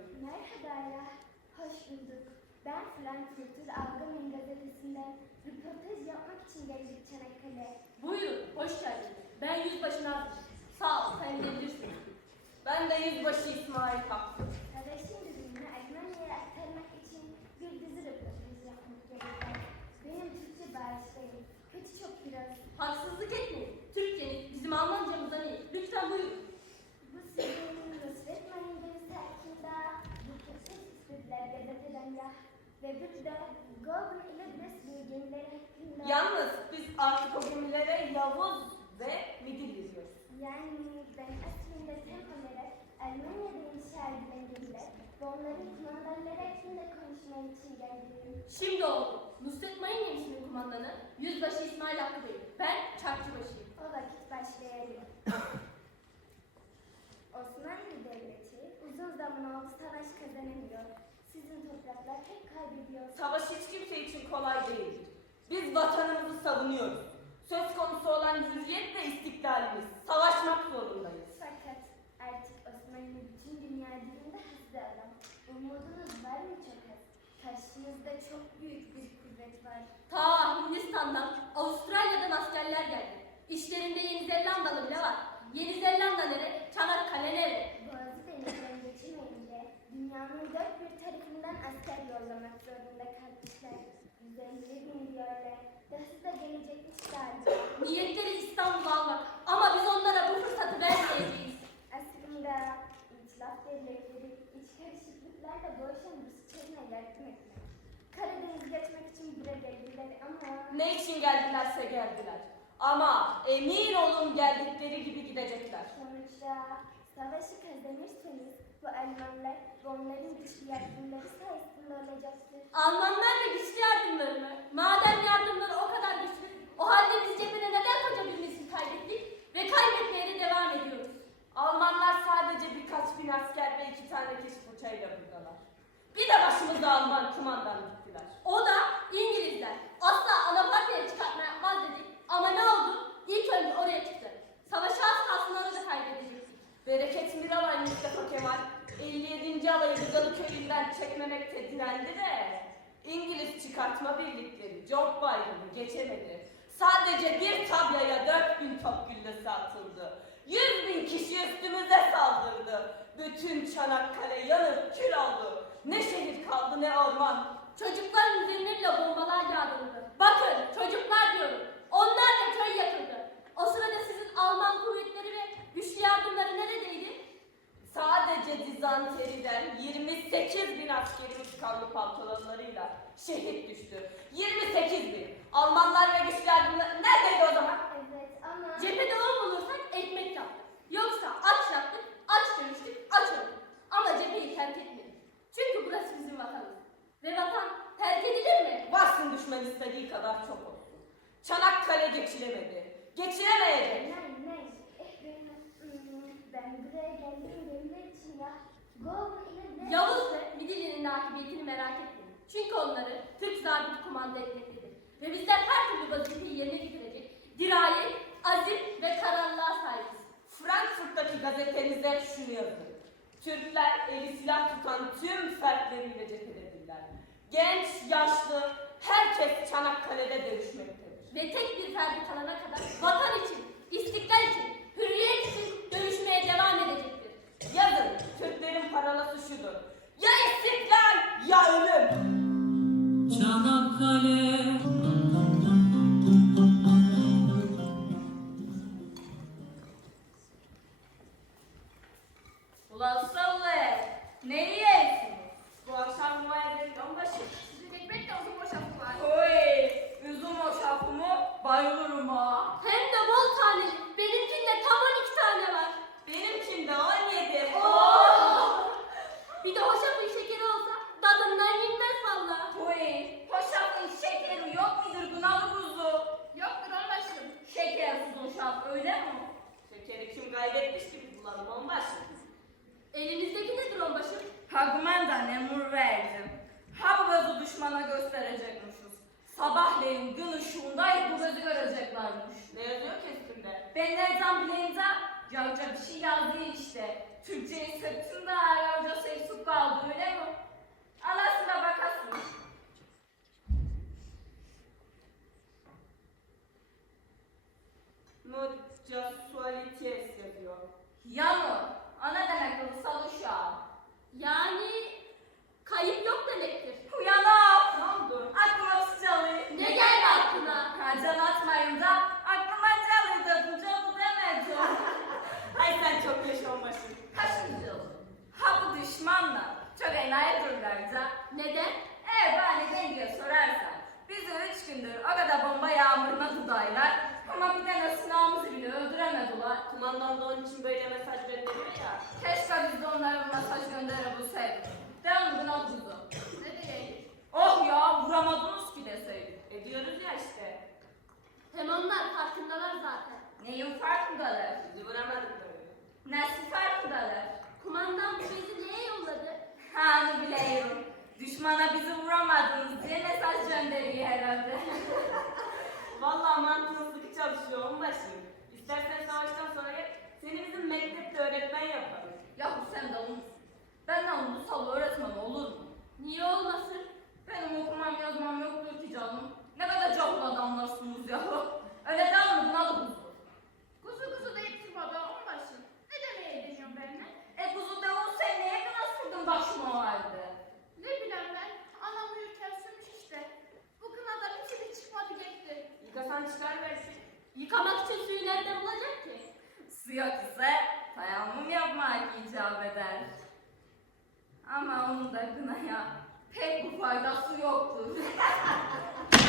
dedi. Merhabalar, hoş bulduk. Ben Frankfurter Allgemeine gazetesinden röportaj yapmak için geldik Çanakkale. Buyurun, hoş geldiniz. Ben Yüzbaşı Nazlı. Sağ ol, sen gidebilirsin. Ben de Yüzbaşı İsmail Hakkı. Savaşın ürününü Almanya'ya aktarmak için bir dizi röportaj yapmak gerekiyor. Benim Türkçe bağışlayın. Kötü çok biraz. Haksızlık etmeyin. Türkçeniz bizim Almancamızdan iyi. Lütfen buyurun. Bu sizin Nusret Mayın'ın hakkında istediler gazeteden ya. Ve bir de Gogun ile Breslau gemileri hakkında. Yalnız biz artık o gemilere Yavuz ve Midil diyoruz. Yani ben aslında tam olarak Almanya'da inşa edilen gemiler ve onların kumandanları hakkında konuşmak için geldim. Şimdi oldu. Nusret Mayın gemisinin kumandanı Yüzbaşı İsmail Hakkı Bey. Ben Çarkçıbaşıyım. O vakit başlayalım. Osmanlı Devleti oldu savaş kazanamıyor. Sizin topraklar hep kaybediyor. Savaş hiç kimse için kolay değildir. Biz vatanımızı savunuyoruz. Söz konusu olan hürriyet ve istiklalimiz. Savaşmak zorundayız. Fakat artık Osmanlı bütün dünya dilinde hızlı adam. Umudunuz var mı çok az? Karşınızda çok büyük bir kuvvet var. Ta Hindistan'dan, Avustralya'dan askerler geldi. İşlerinde Yeni Zelandalı bile var. Yeni Zelanda nere? Çanakkale nere? Dünyanın dört bir tarafından asker yollamak zorunda kalmışlar. 150 bin diyorlar. Dahası da gelecekmiş galiba. Niyetleri İstanbul'u almak ama biz onlara bu fırsatı vermeyeceğiz. Aslında itilaf devletleri iç karışıklıklarla boğuşan Rusçlarına yardım etmek. Karadeniz geçmek için buraya geldiler ama... Ne için geldilerse geldiler. Ama emin olun geldikleri gibi gidecekler. Sonuçta savaşı kazanırsanız bu Almanlar ve onların güçlü yardımları sayesinde olacaktır. Almanlar ve güçlü yardımları mı? Madem yardımları o kadar güçlü, o halde biz cephede neden koca bir nesil kaybettik ve kaybetmeye de devam ediyoruz? Almanlar sadece birkaç bin asker ve iki tane keşif uçağıyla buradalar. Bir de başımıza Alman kumandan gittiler. O da İngilizler. Asla Anaparta'ya çıkartma yapmaz dedik ama ne oldu? İlk önce oraya çıktı. Savaşı az kalsın orada kaybedecektik. Bereket Miralay Mustafa Kemal 57. alayı Gıdalı köyünden çekmemekte direndi de İngiliz çıkartma birlikleri Job Bayramı geçemedi. Sadece bir tabyaya 4000 top güllesi atıldı. 100 bin kişi üstümüze saldırdı. Bütün Çanakkale yanıp kül oldu. Ne şehir kaldı ne orman. Çocukların üzerine bombalar yağdırıldı. Bakın çocuklar diyorum. Onlarca köy yakıldı. O sırada sizin Alman kuvvetleri ve güçlü yardımları neredeydi? Sadece dizanteriden 28 bin askerimiz kanlı pantolonlarıyla şehit düştü. 28 bin. Almanlar ve güçlü yardımlar neredeydi o zaman? Evet ama... Cephede on bulursak ekmek yaptık. Yoksa aç yaptık, aç dönüştük, aç öldük. Ama cepheyi terk etmedik. Çünkü burası bizim vatanımız. Ve vatan terk edilir mi? Varsın düşman istediği kadar çok olsun. Çanakkale geçilemedi. De... Yavuz ve Midilli'nin akıbetini merak etmeyin. Çünkü onları Türk zabit kumanda etmektedir. Ve bizler her türlü vazifeyi yerine getirecek dirayet, azim ve kararlılığa sahibiz. Frankfurt'taki gazetenize şunu yazın. Türkler eli silah tutan tüm fertleriyle cephededirler. Genç, yaşlı, herkes Çanakkale'de dövüşmektedir. Ve tek bir ferdi kalana kadar vatan için, istiklal için, hürriyet için dövüşmeye devam edecektir. Yazın, Türklerin paralası şudur. Ya istiklal ya ölüm. Çanakkale ama. Hem de bol taneli. Benimkinde tam 12 tane var. Benimkinde 17. Oo. bir de hoşafın şekeri olsa tadından yenmez valla. Uy, hoşafın şekeri yok mudur Gunalı kuzu? Yoktur onbaşım. Şekersiz hoşaf öyle mi? Şekeri kim kaybetmiş ki bulalım onbaşım? Elimizdeki nedir onbaşım? Hagman da ne verdim. Ha babası düşmana gösterecek mi? Sabahleyin gün ışığında bu gözü göreceklermiş. Ne yazıyor ki üstünde? Ben nereden bileyim de? Yavca bir şey yazıyor işte. Türkçeyi söktün de yavca şey su kaldı öyle mi? Alasına bakasın. Not casualities yazıyor. Ya mı? Ana demek ulusal uşağı. taşıyayım. İstersen savaştan sonra gel. Seni bizim mektepte öğretmen yapalım. Yahu sen davulmuş. Ben davulmuş salla öğretmen olur mu? Niye olmasın? Benim okumam yazmam yoktur ki canım. Ne kadar cahil adamlarsınız yahu. Su yok ise tayammum yapmak icap eder. Ama onun da kınaya pek bu faydası yoktur.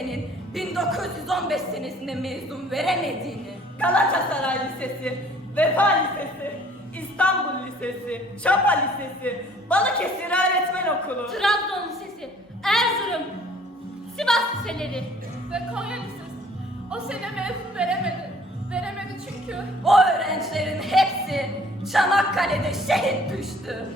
lisenin 1915 senesinde mezun veremediğini, Galatasaray Lisesi, Vefa Lisesi, İstanbul Lisesi, Çapa Lisesi, Balıkesir Öğretmen Okulu, Trabzon Lisesi, Erzurum, Sivas liseleri. Ve Konya Lisesi. O sene mezun veremedi. Veremedi çünkü o öğrencilerin hepsi Çanakkale'de şehit düştü.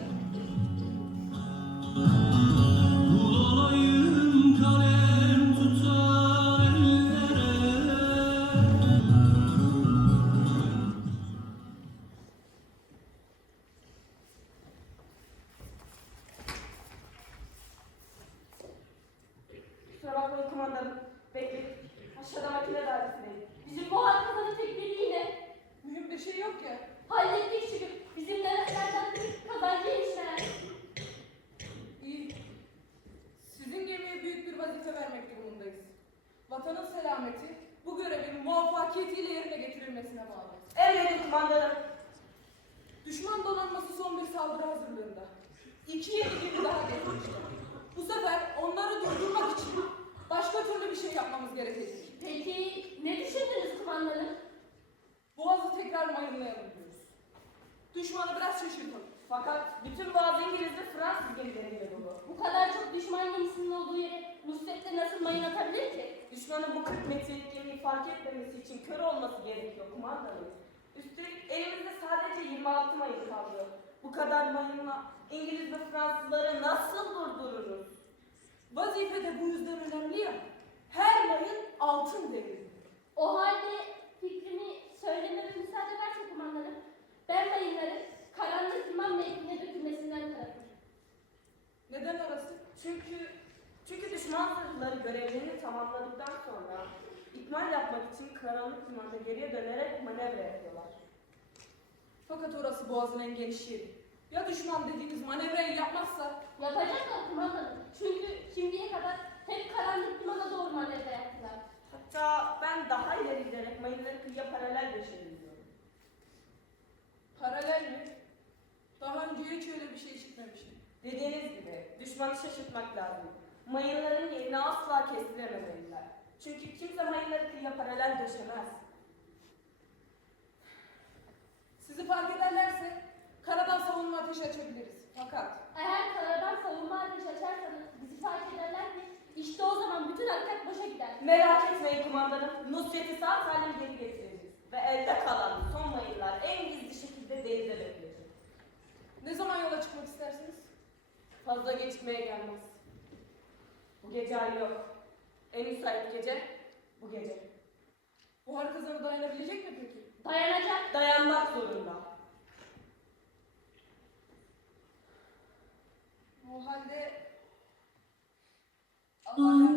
Muvaffakiyetiyle yerine getirilmesine bağlı. Emredin kumandanım. Düşman donanması son bir saldırı hazırlığında. İki yeni daha getirmişler. Bu sefer onları durdurmak için başka türlü bir şey yapmamız gerekecek. Peki ne düşündünüz kumandanım? Boğazı tekrar mayınlayalım diyoruz. Düşmanı biraz şaşırtalım. Fakat bütün bazı İngiliz ve Fransız gemileriyle dolu. Bu kadar çok düşman gemisinin olduğu yere Nusret'le nasıl mayın atabilir ki? Düşmanın bu 40 metrelik gemiyi fark etmemesi için kör olması gerekiyor kumandanım. Üstelik elimizde sadece 26 mayın kaldı. Bu kadar mayınla İngiliz ve Fransızları nasıl durdururuz? Vazife de bu yüzden önemli ya. Her mayın altın değeri. O halde fikrimi söylememe müsaade verse kumandanım. Ben mayınları karanlık liman mevkine dökülmesinden tarafım. Neden orası? Çünkü çünkü düşman zırhları görevlerini tamamladıktan sonra ikmal yapmak için karanlık limanda geriye dönerek manevra yapıyorlar. Fakat orası boğazın en geniş yeri. Ya düşman dediğimiz manevrayı yapmazsa? Yapacaklar kumandanım. Çünkü şimdiye kadar hep karanlık limana doğru manevra yaptılar. Hatta ben daha ileri giderek mayınları kıyıya paralel döşeyebiliyorum. Paralel mi? Daha önce hiç öyle bir şey işitmemiştim. Dediğiniz gibi düşmanı şaşırtmak lazım. Mayınların yerini asla kestirememeliler. Çünkü kimse mayınları kıyıya paralel döşemez. Sizi fark ederlerse karadan savunma ateşi açabiliriz. Fakat Eğer karadan savunma ateşi açarsanız bizi fark ederler ki işte o zaman bütün harekat boşa gider. Merak etmeyin kumandanım. Nusret'i sağ salim geri getireceğiz. Ve elde kalan son mayınlar en gizli şekilde denize dökülecek. Ne zaman yola çıkmak istersiniz? Fazla gecikmeye gelmez. Bu gece ay yok. En müsait gece bu gece. Buhar kazanı dayanabilecek mi peki? Dayanacak. Dayanmak zorunda. O halde Allah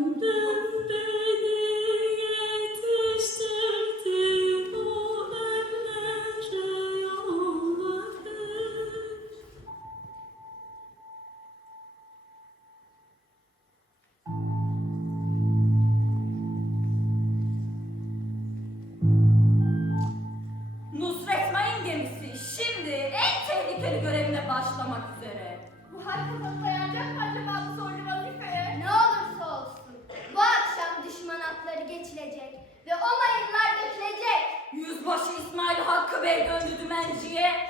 başlamak üzere. Bu harika dayanacak mı acaba bu zorlu vazifeye? Ne olursa olsun. Bu akşam düşman atları geçilecek ve o mayınlar dökülecek. Yüzbaşı İsmail Hakkı Bey döndü dümenciye.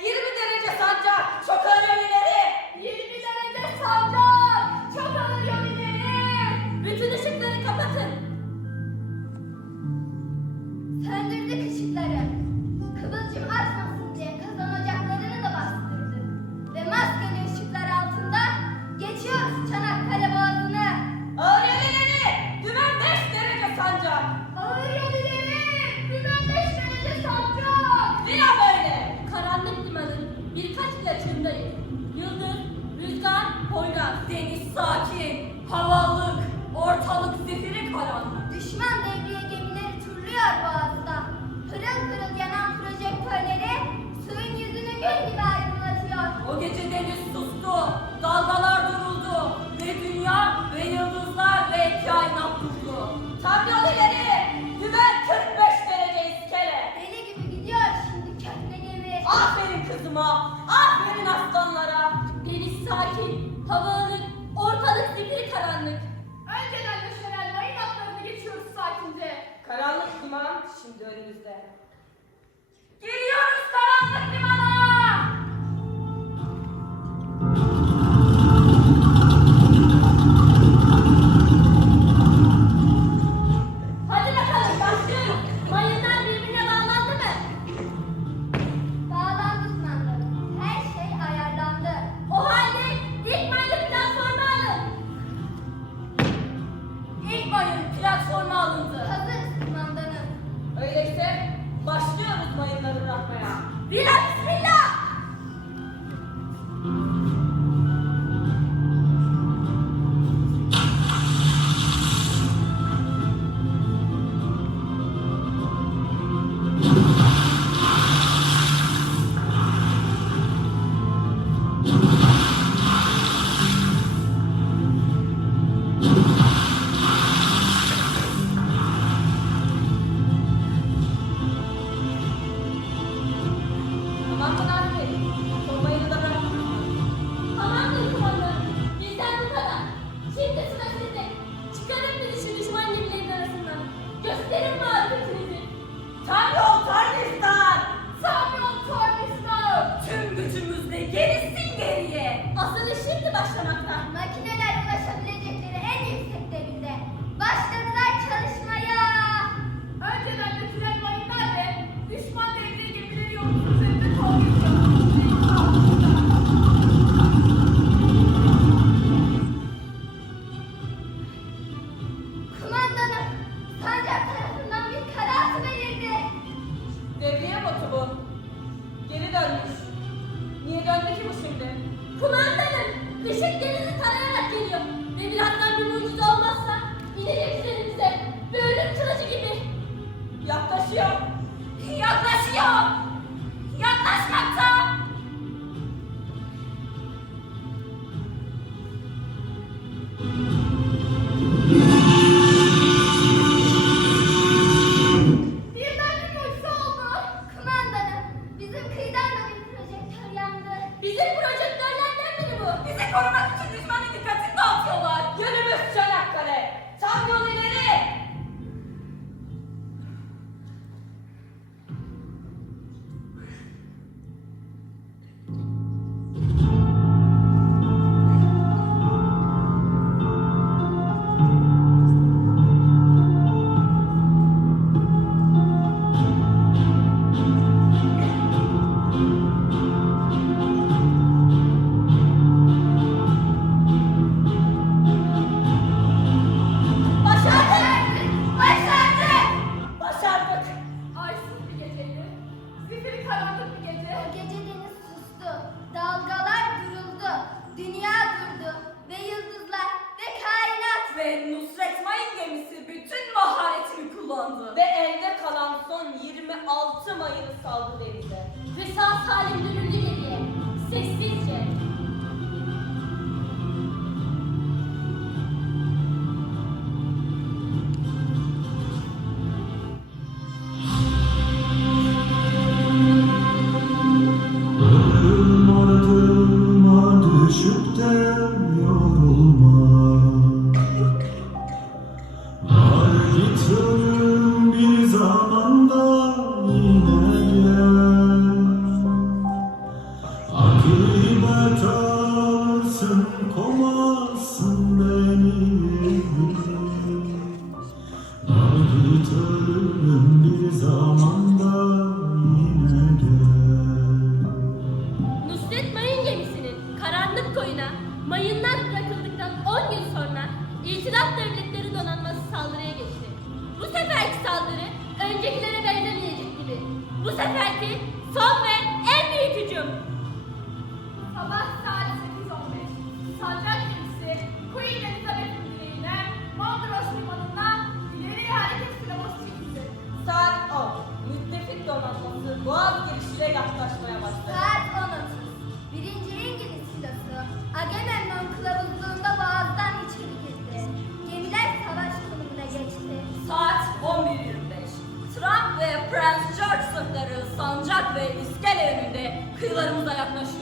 Kıyılarımıza yaklaşıyorlar.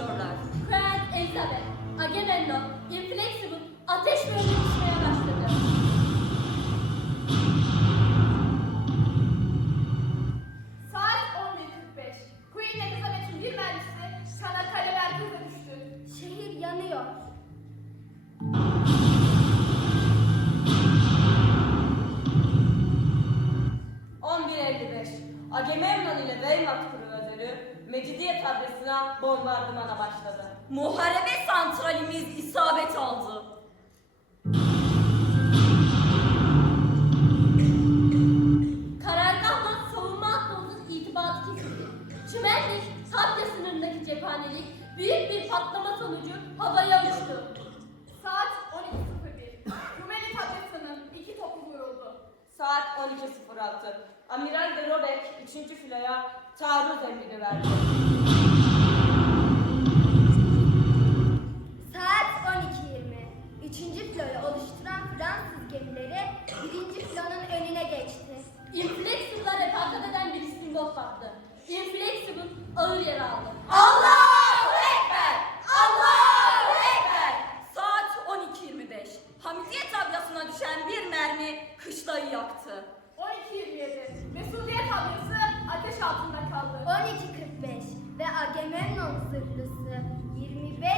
Taarruz emrini verdi. Saat 12.20. Üçüncü filoyu oluşturan Fransız gemileri birinci filonun önüne geçti. Inflexible'la refakat eden bir istinbot battı. Inflexible ağır yara aldı. Allahu Ekber! Allahu Ekber! Saat 12.25. Hamidiye tablasına düşen bir mermi kışlayı yaktı. 12.27. Mesudiye tablesi ateş altında kaldı. 12.45 ve Agamemnon zırhlısı 25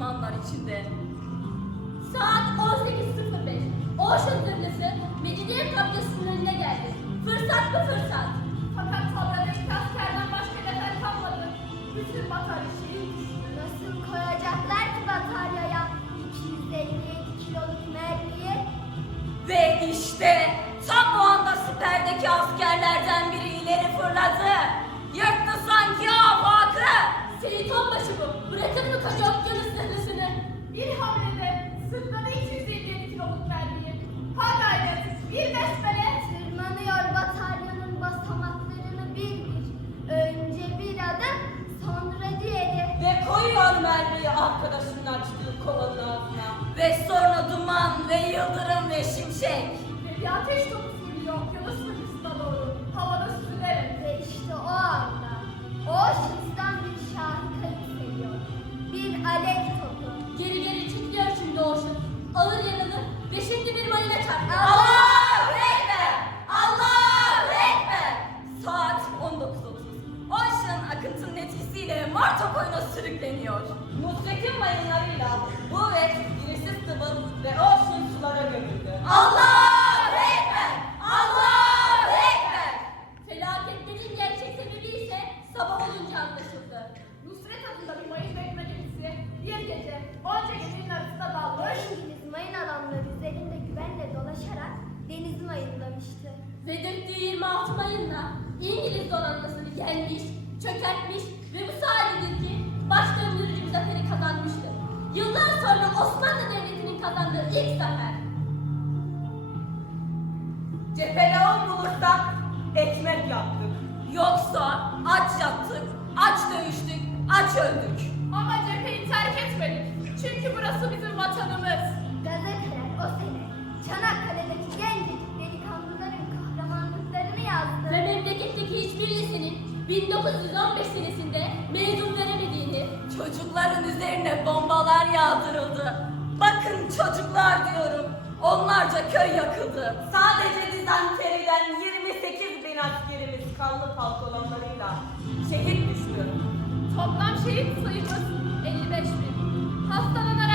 dumanlar içinde. Saat 18.05. Ocean zırhlısı Mecidiyet kaplasının önüne geldi. Fırsat bu fırsat. Fakat tabladaki askerden başka nefer kalmadı. Bütün batarya düştü. Nasıl koyacaklar ki bataryaya 257 kiloluk mermiyi? Ve işte tam o anda siperdeki askerlerden biri ileri fırladı. Yırttı sanki afakı. Seyit Onbaşı bu. Bırakın mı koca ve yıldırım ve şimşek. Ve bir ateş topu fırlıyor okyanus kıyısına doğru. Havada süzülerek. Ve işte o anda o şişten bir şahika yükseliyor. Bir alev topu. Geri geri çekiliyor şimdi Ocean. Ağır yaralı ve şimdi bir mayına çarptı. Allahu Ekber! Allahu Ekber! Saat 19.30. Ocean akıntının etkisiyle Marto koyuna sürükleniyor. Nusret'in mayınlarıyla bu ve Irresistible ve Ocean sulara gömüldü. Allahu Ekber! Allahu Ekber! Felaketlerin gerçek sebebi ise sabah olunca anlaşıldı. Nusret adında bir mayın bekme gemisi bir gece onca geminin arasında daldı. İngiliz mayın adamları üzerinde güvenle dolaşarak denizi mayınlamıştı. Ve döktüğü 26 mayınla İngiliz donanmasını yenmiş, çökertmiş ve bu sayededir ki baş döndürücü bir zaferi. Yıllar sonra Osmanlı Devleti'nin kazandığı ilk zafer. Cephede on bulursak ekmek yaptık. Yoksa aç yattık, aç dövüştük, aç öldük. Ama cepheyi terk etmedik. Çünkü burası bizim vatanımız. Gazeteler o sene Çanakkale'deki gencecik delikanlıların kahramanlıklarını yazdı. Ve memleketteki hiçbir lisenin 1915 senesinde mezun veremediğini, Çocukların üzerine bombalar yağdırıldı. Bakın çocuklar diyorum. Onlarca köy yakıldı. Sadece dizanteriden 28 bin askerimiz kanlı paltolanlarıyla şehit düştü. Toplam şehit sayımız 55 bin. Hastalanarak